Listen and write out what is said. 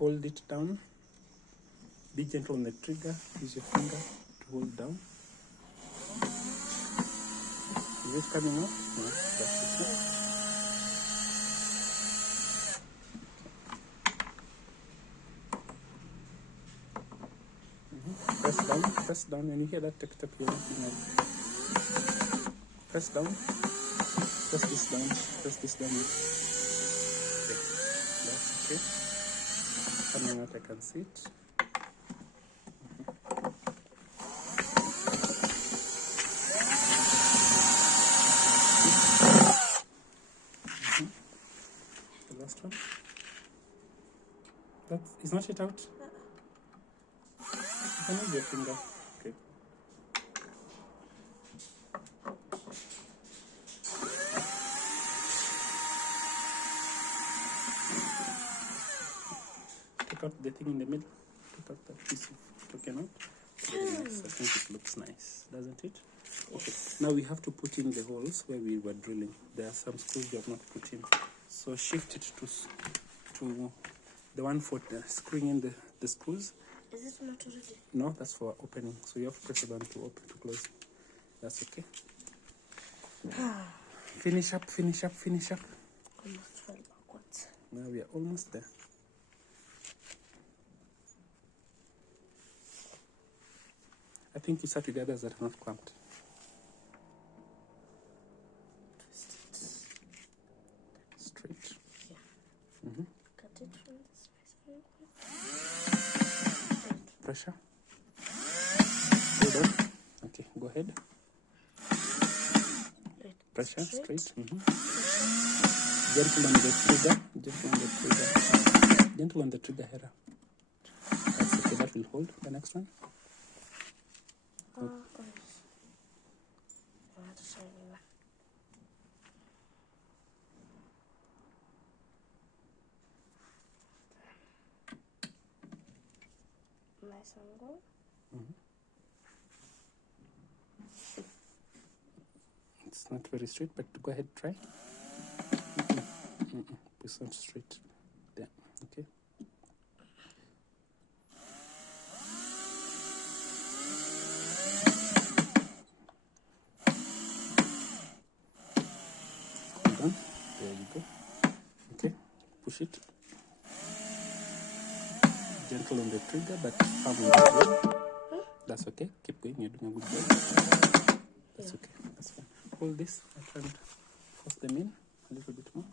hold it down. Be gentle on the trigger. Use your finger to hold down. Is it coming off? No, that's okay. Press down. When you hear that tick tap, you're looking at. Press down. Press this down. Press this down. Okay. That's okay. Coming out, I can see it. The last one. Is not it out? You can use your finger. Okay. Take out the thing in the middle. Take out that piece you've taken out. Very nice. I think it looks nice, doesn't it? Okay. Now we have to put in the holes where we were drilling. There are some screws we have not put in. So shift it to the one for screwing in the screws. Is it not already? No, that's for opening. So you have to press the button to open, to close. That's okay. Finish up. Almost fell backwards. Now we are almost there. I think you start with the others that are not clamped. Twist it. Straight. Yeah. Cut it from this way. Pressure. Hold on. Okay, go ahead. Pressure, straight. Gentle on the trigger. Gentle on the trigger, Hera. That's okay, that will hold. The next one. Nice angle. It's not very straight, but go ahead, try. It's not straight. There, okay. Hold on. There you go. Okay, push it. Gentle on the trigger, but firm on the blade. That's okay. Keep going. You're doing a good job. That's okay. That's fine. Hold this. I try and force them in a little bit more.